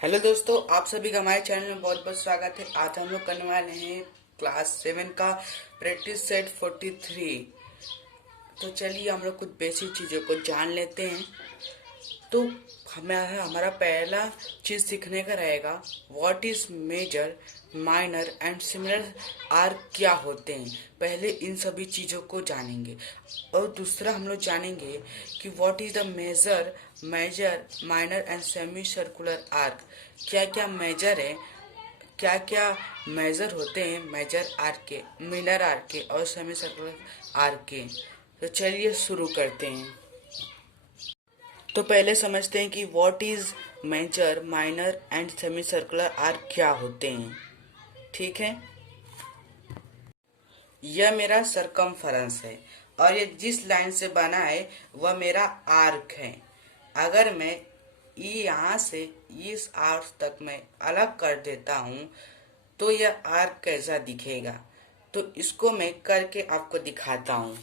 Hello दोस्तों, आप सभी का हमारे चैनल में बहुत बहुत स्वागत है। आज हम लोग करने वाले हैं क्लास 7 का प्रैक्टिस सेट 43। तो चलिए हम लोग कुछ बेसिक चीज़ों को जान लेते हैं। तो हमारा पहला चीज़ सीखने का रहेगा what is major, minor and similar arc क्या होते हैं। पहले इन सभी चीज़ों को जानेंगे और दूसरा हम लोग जानेंगे कि what is the major minor and semi circular arc. क्या क्या मेजर है, क्या क्या मेजर होते हैं मेजर आर्क के, मिनर आर्क के और सेमी सर्कुलर आर्क के। तो चलिए शुरू करते हैं। तो पहले समझते हैं कि what is major, minor and semi circular arc क्या होते हैं। ठीक है, यह मेरा सरकमफेरेंस है और ये जिस लाइन से बना है वह मेरा आर्क है। अगर मैं यहाँ से इस आर्क तक मैं अलग कर देता हूँ तो यह आर्क कैसा दिखेगा, तो इसको मैं करके आपको दिखाता हूँ।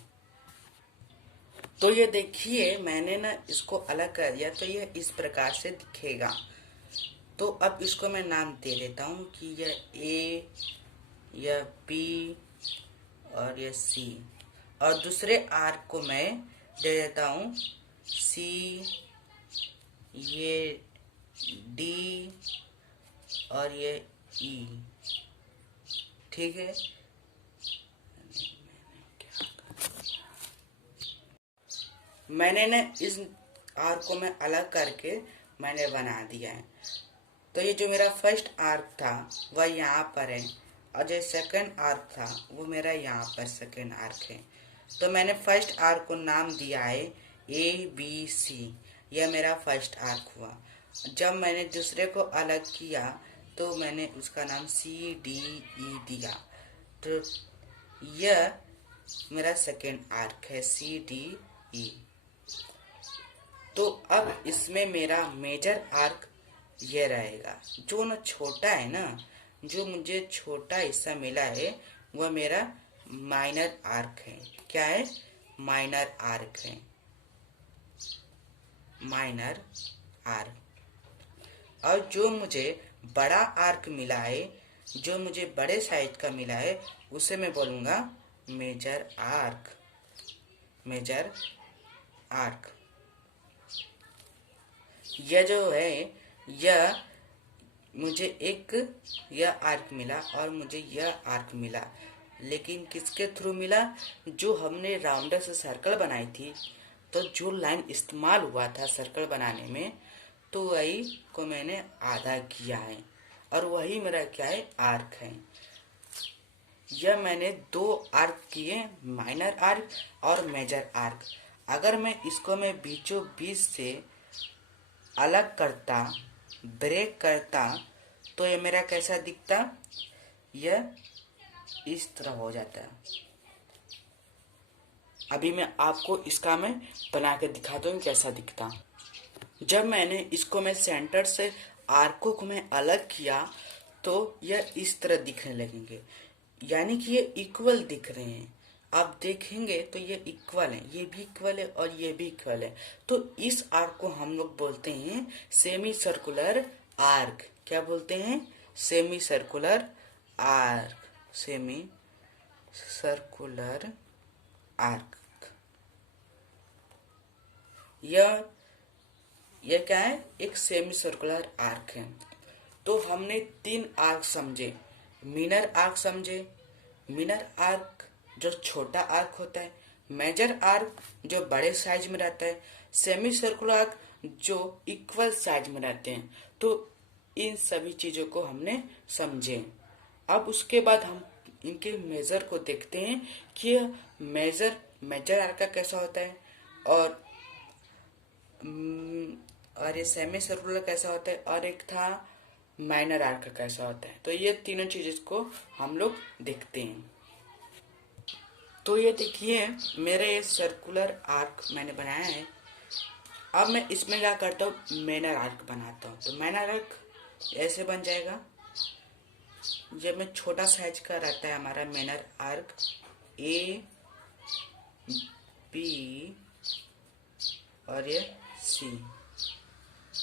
तो ये देखिए, मैंने ना इसको अलग कर दिया तो यह इस प्रकार से दिखेगा। तो अब इसको मैं नाम दे देता हूँ कि यह ए, यह बी और यह सी, और दूसरे आर्क को मैं दे देता हूँ सी, ये डी और ये ई। ठीक है, मैंने ना इस आर्क को मैं अलग करके मैंने बना दिया है। तो ये जो मेरा फर्स्ट आर्क था वह यहाँ पर है और जो सेकंड आर्क था वो मेरा यहाँ पर सेकंड आर्क है। तो मैंने फर्स्ट आर्क को नाम दिया है ए बी सी। यह मेरा फर्स्ट आर्क हुआ। जब मैंने दूसरे को अलग किया तो मैंने उसका नाम सी डी ई दिया। तो यह मेरा सेकंड आर्क है सी डी ई। तो अब इसमें मेरा मेजर आर्क ये रहेगा। जो ना छोटा है ना, जो मुझे छोटा हिस्सा मिला है वह मेरा माइनर आर्क है। क्या है? माइनर आर्क है, माइनर आर्क। और जो मुझे बड़ा आर्क मिला है, जो मुझे बड़े साइज का मिला है, उसे मैं बोलूँगा मेजर आर्क, मेजर आर्क। यह जो है, यह मुझे एक यह आर्क मिला और मुझे यह आर्क मिला, लेकिन किसके थ्रू मिला? जो हमने राउंडर से सर्कल बनाई थी, तो जो लाइन इस्तेमाल हुआ था सर्कल बनाने में, तो वही को मैंने आधा किया है और वही मेरा क्या है? आर्क है। यह मैंने दो आर्क किए, माइनर आर्क और मेजर आर्क। अगर मैं बीचों बीच से अलग करता, ब्रेक करता, तो ये मेरा कैसा दिखता? यह इस तरह हो जाता। अभी मैं आपको इसका मैं बना के दिखाता हूँ कैसा दिखता। जब मैंने इसको मैं सेंटर से आर्कों को मैं अलग किया तो यह इस तरह दिखने लगेंगे, यानी कि ये इक्वल दिख रहे हैं। आप देखेंगे तो ये इक्वल है, ये भी इक्वल है और ये भी इक्वल है। तो इस आर्क को हम लोग बोलते हैं सेमी सर्कुलर आर्क। क्या बोलते हैं? Semi circular arc, semi circular arc. यह क्या है? एक सेमी सर्कुलर आर्क है। तो हमने तीन आर्क समझे। मिनर आर्क समझे, मिनर आर्क जो छोटा आर्क होता है, मेजर आर्क जो बड़े साइज में रहता है, सेमी सर्कुलर आर्क जो इक्वल साइज में रहते हैं। तो इन सभी चीजों को हमने समझे। अब उसके बाद हम इनके मेजर को देखते हैं कि मेजर आर्क का कैसा होता है और ये सेमी सर्कुलर कैसा होता है, और एक था माइनर आर्क कैसा होता है। तो ये तीनों चीज़ को हम लोग देखते हैं। तो ये देखिए, मेरे ये सर्कुलर आर्क मैंने बनाया है। अब मैं इसमें क्या करता हूँ? माइनर आर्क बनाता हूँ। तो माइनर आर्क ऐसे बन जाएगा। जब में छोटा साइज का रहता है हमारा माइनर आर्क, ए बी और ये सी।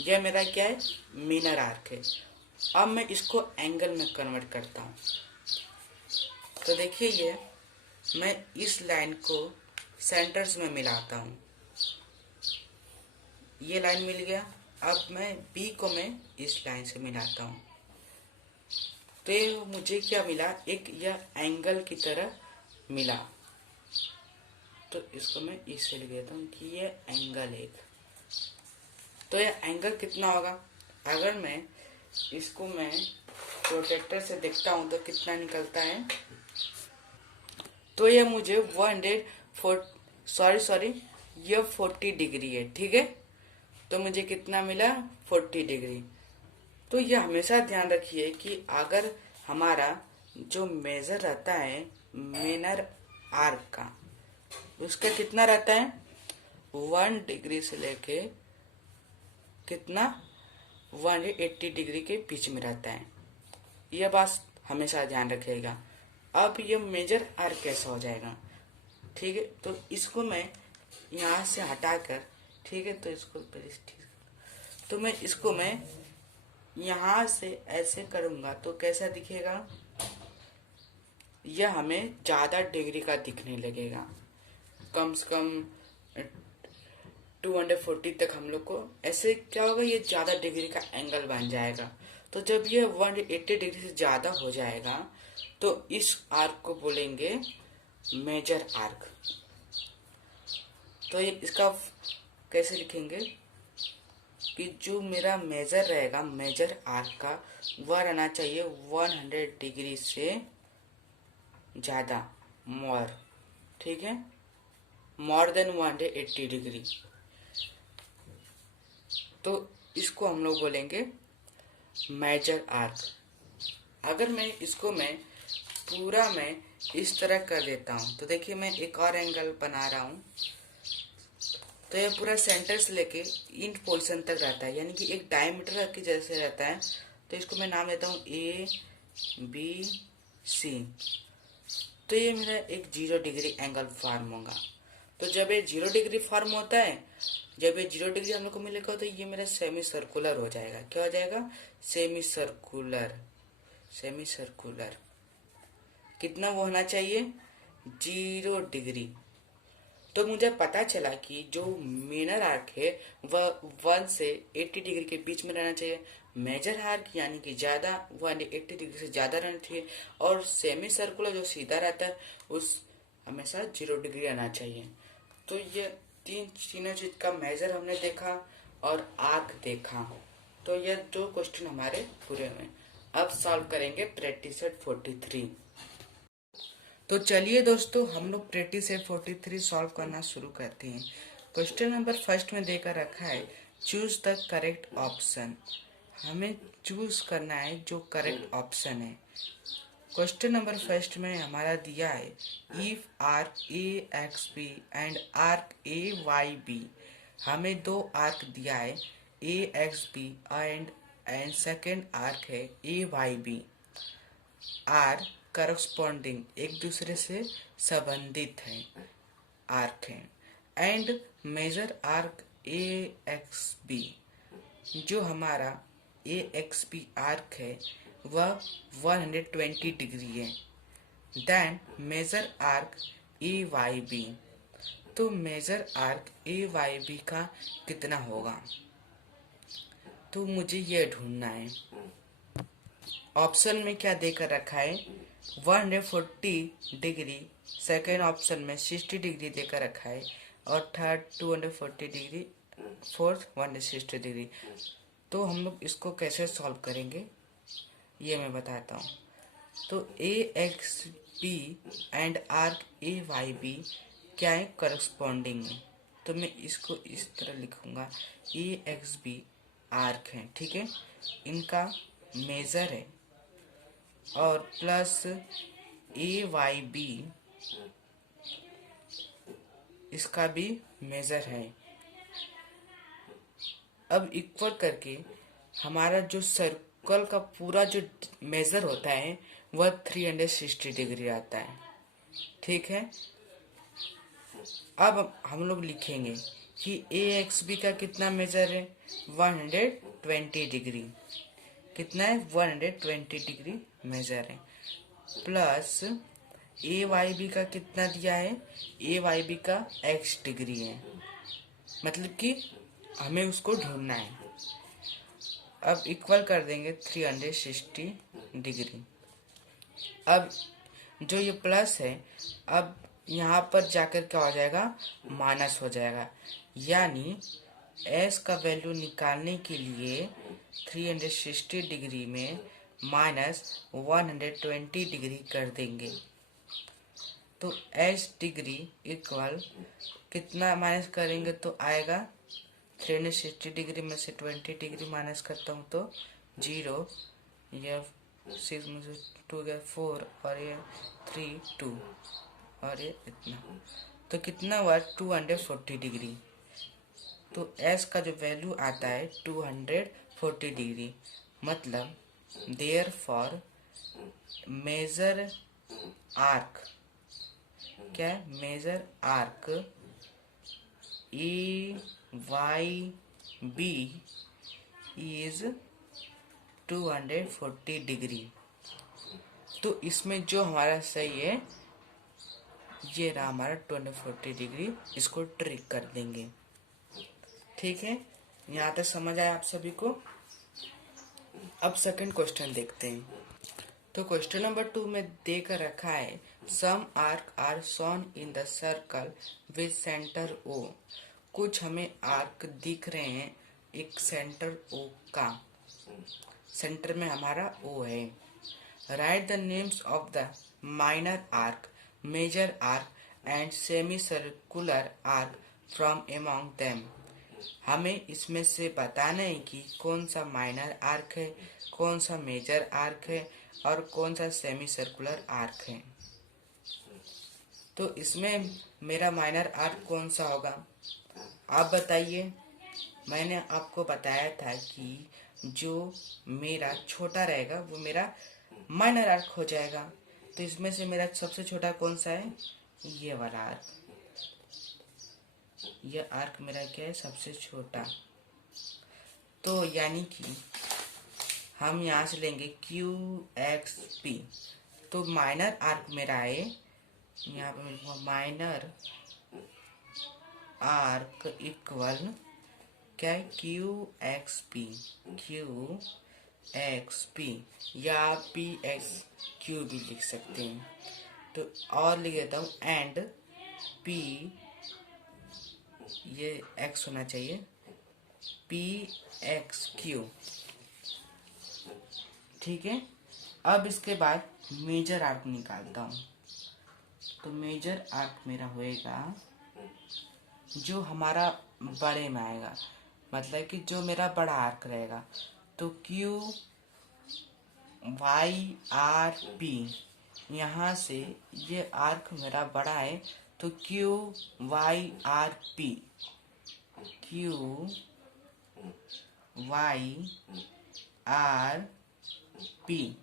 यह मेरा क्या है, मीनर आर्क है। अब मैं इसको एंगल में कन्वर्ट करता हूँ। तो देखिए ये मैं इस लाइन को सेंटर्स में मिलाता हूँ, ये लाइन मिल गया। अब मैं बी को मैं इस लाइन से मिलाता हूँ, तो ये मुझे क्या मिला, एक यह एंगल की तरह मिला। तो इसको मैं इससे लिख देता हूँ कि ये एंगल एक। तो यह एंगल कितना होगा, अगर मैं इसको मैं प्रोटेक्टर से देखता हूँ तो कितना निकलता है। तो यह मुझे 140 यह 40 डिग्री है, ठीक है। तो मुझे कितना मिला, 40 डिग्री। तो यह हमेशा ध्यान रखिए कि अगर हमारा जो मेजर रहता है मेनर आर्क का, उसका कितना रहता है, 1 डिग्री से लेके कितना 180 डिग्री के बीच में रहता है। यह बात हमेशा ध्यान रखिएगा। अब यह मेजर आर्क कैसा हो जाएगा, ठीक है। तो इसको मैं यहाँ से हटाकर, ठीक है, तो इसको तो मैं इसको मैं यहाँ से ऐसे करूँगा तो कैसा दिखेगा, यह हमें ज़्यादा डिग्री का दिखने लगेगा। कम से कम 240 तक हम लोग को ऐसे क्या होगा, ये ज़्यादा डिग्री का एंगल बन जाएगा। तो जब ये 180 डिग्री से ज़्यादा हो जाएगा तो इस आर्क को बोलेंगे मेजर आर्क। तो ये इसका कैसे लिखेंगे कि जो मेरा मेजर रहेगा मेजर आर्क का, वह रहना चाहिए 100 डिग्री से ज़्यादा, मोर, ठीक है, मोर देन 180 डिग्री। तो इसको हम लोग बोलेंगे मेजर आर्क। अगर मैं इसको मैं पूरा मैं इस तरह कर देता हूँ तो देखिए मैं एक और एंगल बना रहा हूँ। तो ये पूरा सेंटर से लेके इन पोजीशन तक रहता है, यानी कि एक डायमीटर के जैसे रहता है। तो इसको मैं नाम देता हूँ ABC। तो ये मेरा एक 0 डिग्री एंगल फॉर्म होगा। तो जब ये 0 डिग्री फॉर्म होता है, जब ये 0 डिग्री हम लोग को मिलेगा तो ये मेरा सेमी सर्कुलर हो जाएगा। क्या हो जाएगा, सेमी सर्कुलर। सेमी सर्कुलर कितना वो होना चाहिए, 0 डिग्री। तो मुझे पता चला कि जो मेनर आर्क है वह 1 से 80 डिग्री के बीच में रहना चाहिए। मेजर आर्क यानी कि ज़्यादा 180 डिग्री से ज़्यादा रहना चाहिए, और सेमी सर्कुलर जो सीधा रहता है उस हमेशा 0 डिग्री आना चाहिए। तो ये तीनों चीज का मेजर हमने देखा और आर्क देखा। तो ये 2 क्वेश्चन हमारे पूरे हुए। अब सॉल्व करेंगे प्रैक्टिस सेट 43। तो चलिए दोस्तों हम लोग प्रैक्टिस सेट 43 सॉल्व करना शुरू करते हैं। क्वेश्चन नंबर फर्स्ट में देकर रखा है चूज द करेक्ट ऑप्शन। हमें चूज करना है जो करेक्ट ऑप्शन है। क्वेश्चन नंबर फर्स्ट में हमारा दिया है if arc AXB and arc AYB। हमें 2 आर्क दिया है AXB एंड सेकेंड आर्क है AYB। आर करस्पॉन्डिंग एक दूसरे से संबंधित है आर्क है, एंड मेजर आर्क AXB। जो हमारा AXB आर्क है वह 120 डिग्री है। Then major arc AYB। तो मेजर आर्क AYB का कितना होगा, तो मुझे ये ढूंढना है। ऑप्शन में क्या देकर रखा है, 140 डिग्री, सेकेंड ऑप्शन में 60 डिग्री देकर रखा है, और थर्ड 240 डिग्री, फोर्थ 160 डिग्री। तो हम लोग इसको कैसे सॉल्व करेंगे ये मैं बताता हूँ। तो AXB एंड आर्क AYB क्या है, करस्पॉन्डिंग है। तो मैं इसको इस तरह लिखूंगा, AXB आर्क है, ठीक है, इनका मेजर है, और प्लस AYB इसका भी मेजर है। अब इक्वल करके हमारा जो सर्कल का पूरा जो मेजर होता है वह 360 डिग्री आता है, ठीक है। अब हम लोग लिखेंगे कि AXB का कितना मेजर है, 120 डिग्री। कितना है? 120 डिग्री मेजर है। प्लस ए वाई बी का कितना दिया है? ए वाई बी का x डिग्री है, मतलब कि हमें उसको ढूंढना है। अब इक्वल कर देंगे 360 डिग्री। अब जो ये प्लस है, अब यहाँ पर जाकर क्या हो जाएगा? माइनस हो जाएगा। यानी s का वैल्यू निकालने के लिए 360 डिग्री में माइनस 120 डिग्री कर देंगे। तो h डिग्री इक्वल कितना माइनस करेंगे तो आएगा 360 डिग्री में से 20 डिग्री माइनस करता हूँ तो 0, ये 6 में से 2 गया 4 और ये 3 2 और ये इतना, तो कितना हुआ? 240 डिग्री। तो s का जो वैल्यू आता है 240 डिग्री, मतलब देयर फॉर मेजर आर्क, क्या है? Major arc A Y B is 240 degree. तो इसमें जो हमारा सही है ये रहा हमारा 240 डिग्री, इसको ट्रिक कर देंगे। ठीक है, यहाँ तक समझ आया आप सभी को? अब सेकंड क्वेश्चन देखते हैं। तो क्वेश्चन नंबर 2 में देकर रखा है some arc are shown in the circle with centre O. कुछ हमें आर्क दिख रहे हैं एक सेंटर ओ का, सेंटर में हमारा ओ है। Write the names of the minor arc, major arc and semi circular arc from among them. हमें इसमें से बताना है कि कौन सा माइनर आर्क है, कौन सा मेजर आर्क है और कौन सा सेमी सर्कुलर आर्क है। तो इसमें मेरा माइनर आर्क कौन सा होगा आप बताइए। मैंने आपको बताया था कि जो मेरा छोटा रहेगा वो मेरा माइनर आर्क हो जाएगा। तो इसमें से मेरा सबसे छोटा कौन सा है? ये वाला आर्क। ये आर्क मेरा क्या है? सबसे छोटा। तो यानी कि हम यहाँ से लेंगे क्यू एक्स पी। तो माइनर आर्क मेरा है, यहाँ पे माइनर आर्क इक्वल क्या है? Q X P, Q X P या पी एक्स क्यू भी लिख सकते हैं। तो और लिख देता हूँ एंड पी, ये एक्स होना चाहिए, पी एक्स क्यू। ठीक है, अब इसके बाद मेजर आर्क निकालता हूँ। तो मेजर आर्क मेरा होएगा जो हमारा बड़े में आएगा, मतलब कि जो मेरा बड़ा आर्क रहेगा। तो क्यू वाई आर पी, यहाँ से ये आर्क मेरा बड़ा है तो Q Y R P, Q Y R P,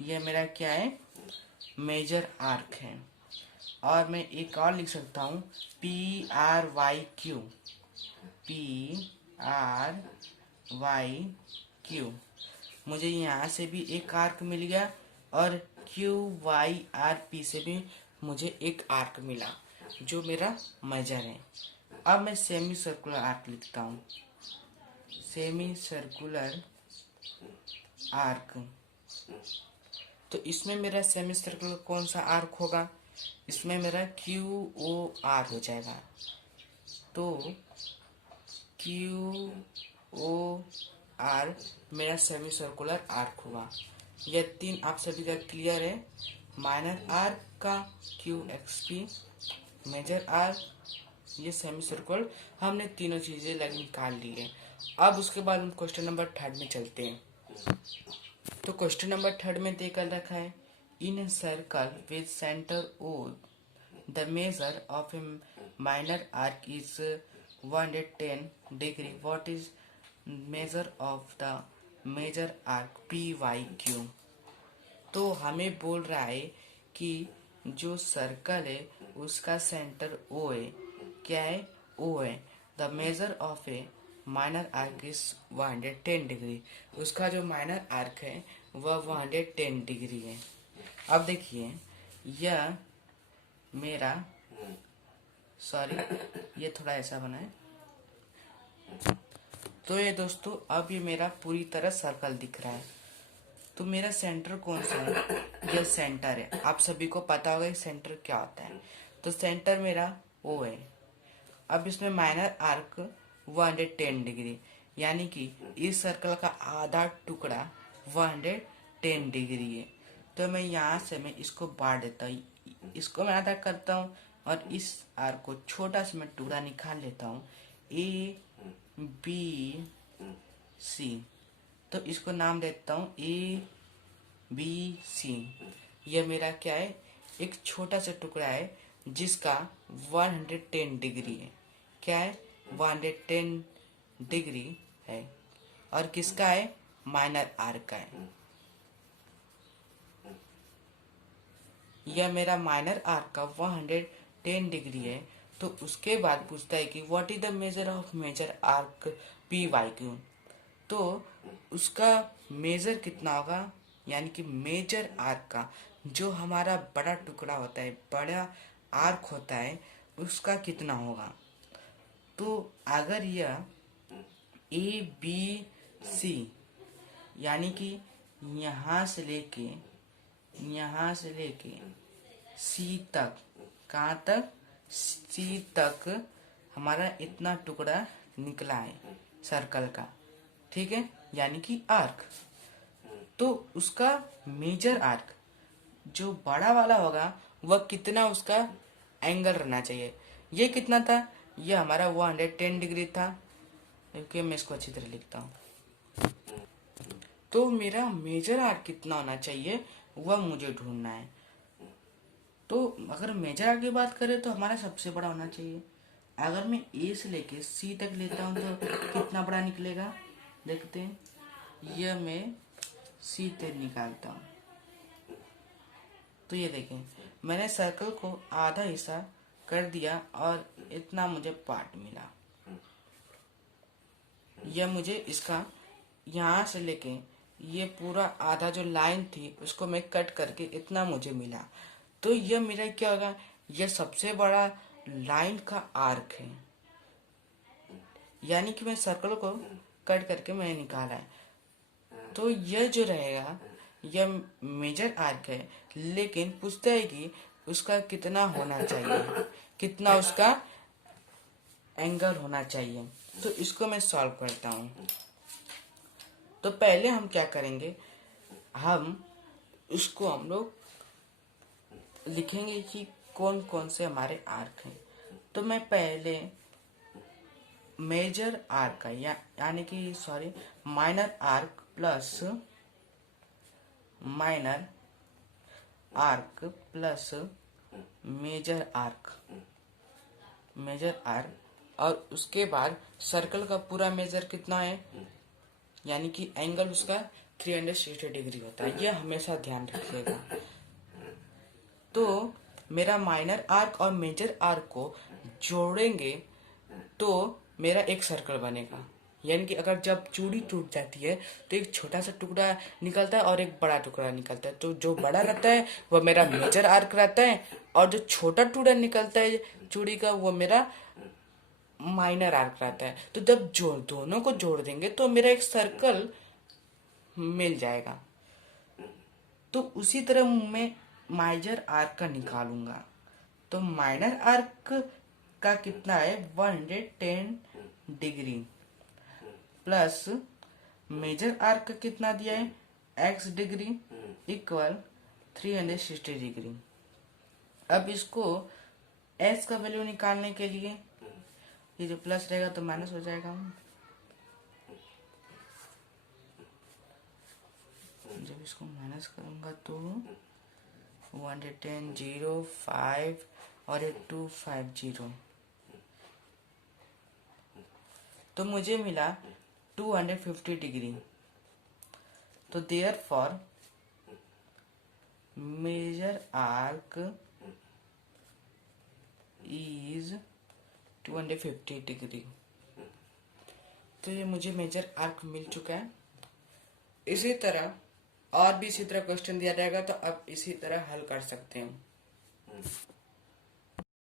ये मेरा क्या है? मेजर आर्क है। और मैं एक और लिख सकता हूँ P R Y Q, P R Y Q. मुझे यहाँ से भी एक आर्क मिल गया और क्यू वाई आर पी से भी मुझे एक आर्क मिला जो मेरा मेजर है। अब मैं सेमी सर्कुलर आर्क लिखता हूँ। सेमी सर्कुलर आर्क, तो इसमें मेरा सेमी सर्कुलर कौन सा आर्क होगा? इसमें मेरा क्यू ओ आर हो जाएगा। तो क्यू ओ आर मेरा सेमी सर्कुलर आर्क हुआ। यह तीन आप सभी का क्लियर है। माइनर आर्क का Q X P, major arc, ये सेमी सर्कुलर, हमने तीनों चीजें लग निकाल ली है। अब उसके बाद हम क्वेश्चन नंबर 3 में चलते हैं। तो क्वेश्चन नंबर 3 में देकर रखा है in a circle with centre O the major of a minor arc is 110 degree, what is measure of the major arc P Y Q. तो हमें बोल रहा है कि जो सर्कल है उसका सेंटर ओ है, क्या है? ओ है। The major of a minor arc is 110 degree. उसका जो माइनर आर्क है वह 110 डिग्री है। अब देखिए यह मेरा, सॉरी ये थोड़ा ऐसा बना है। तो ये दोस्तों अब ये मेरा पूरी तरह सर्कल दिख रहा है। तो मेरा सेंटर कौन सा है? यह सेंटर है। आप सभी को पता होगा कि सेंटर क्या होता है। तो सेंटर मेरा ओ है। अब इसमें माइनर आर्क 110 डिग्री, यानी कि इस सर्कल का आधा टुकड़ा 110 डिग्री है। तो मैं यहाँ से मैं इसको बांट देता हूँ, इसको मैं आधा करता हूँ और इस आर्क को छोटा सा मैं टुकड़ा निकाल लेता हूँ, ए बी सी। तो इसको नाम देता हूँ ए बी सी। यह मेरा क्या है? एक छोटा सा टुकड़ा है जिसका 110 डिग्री है। क्या है? 110 डिग्री है। और किसका है? माइनर आर्क का है। यह मेरा माइनर आर्क का 110 डिग्री है। तो उसके बाद पूछता है कि what is the major of major arc P Y Q. तो उसका मेजर कितना होगा, यानी कि मेजर आर्क का जो हमारा बड़ा टुकड़ा होता है, बड़ा आर्क होता है, उसका कितना होगा। तो अगर यह ए बी सी, यानी कि यहाँ से लेके सी तक, कहाँ तक? सी तक हमारा इतना टुकड़ा निकला है सर्कल का, ठीक है, यानी कि आर्क। तो उसका मेजर आर्क जो बड़ा वाला होगा वह कितना उसका एंगल रहना चाहिए। ये कितना था? ये हमारा 110 डिग्री था, क्योंकि मैं इसको अच्छी तरह लिखता हूँ। तो मेरा मेजर आर्क कितना होना चाहिए वह मुझे ढूंढना है। तो अगर मेजर आर्क की बात करें तो हमारा सबसे बड़ा होना चाहिए। अगर मैं ए से लेके सी तक लेता हूँ तो कितना बड़ा निकलेगा, देखते हैं। यह मैं सी तक निकालता हूँ तो ये देखें, मैंने सर्कल को आधा हिस्सा कर दिया और इतना मुझे पार्ट मिला। यह मुझे इसका यहाँ से लेके ये पूरा आधा जो लाइन थी उसको मैं कट करके इतना मुझे मिला। तो यह मेरा क्या होगा? यह सबसे बड़ा लाइन का आर्क है, यानी कि मैं सर्कल को कट करके मैंने निकाला है। तो यह जो रहेगा यह मेजर आर्क है, लेकिन पूछता है कि उसका कितना होना चाहिए, कितना उसका एंगल होना चाहिए। तो इसको मैं सॉल्व करता हूँ। तो पहले हम क्या करेंगे, हम इसको हम लोग लिखेंगे कि कौन कौन से हमारे आर्क हैं। तो मैं पहले मेजर आर्क का यानी कि sorry minor arc plus minor arc plus major arc और उसके बाद सर्कल का पूरा मेजर कितना है, यानी कि एंगल उसका 360 डिग्री होता है। यह हमेशा ध्यान रखिएगा। तो मेरा माइनर आर्क और मेजर आर्क को जोड़ेंगे तो मेरा एक सर्कल बनेगा। यानी कि अगर जब चूड़ी टूट जाती है तो एक छोटा सा टुकड़ा निकलता है और एक बड़ा टुकड़ा निकलता है। तो जो बड़ा रहता है वह मेरा मेजर आर्क रहता है और जो छोटा टुकड़ा निकलता है चूड़ी का वो मेरा माइनर आर्क रहता है। तो जब दोनों को जोड़ देंगे तो मेरा एक सर्कल मिल जाएगा। तो उसी तरह मैं मेजर आर्क का निकालूंगा। तो माइनर आर्क का कितना है? 110 डिग्री प्लस मेजर आर्क का कितना दिया है? x degree equal 360 degree. अब इसको s का वैल्यू निकालने के लिए ये जो प्लस रहेगा तो माइनस हो जाएगा। जब इसको माइनस करूंगा तो 110 0 5 और 250 तो मुझे मिला 250 डिग्री। तो therefore major arc is 250 degree. तो ये मुझे मेजर आर्क मिल चुका है। इसी तरह और भी इसी तरह क्वेश्चन दिया जाएगा तो आप इसी तरह हल कर सकते हैं।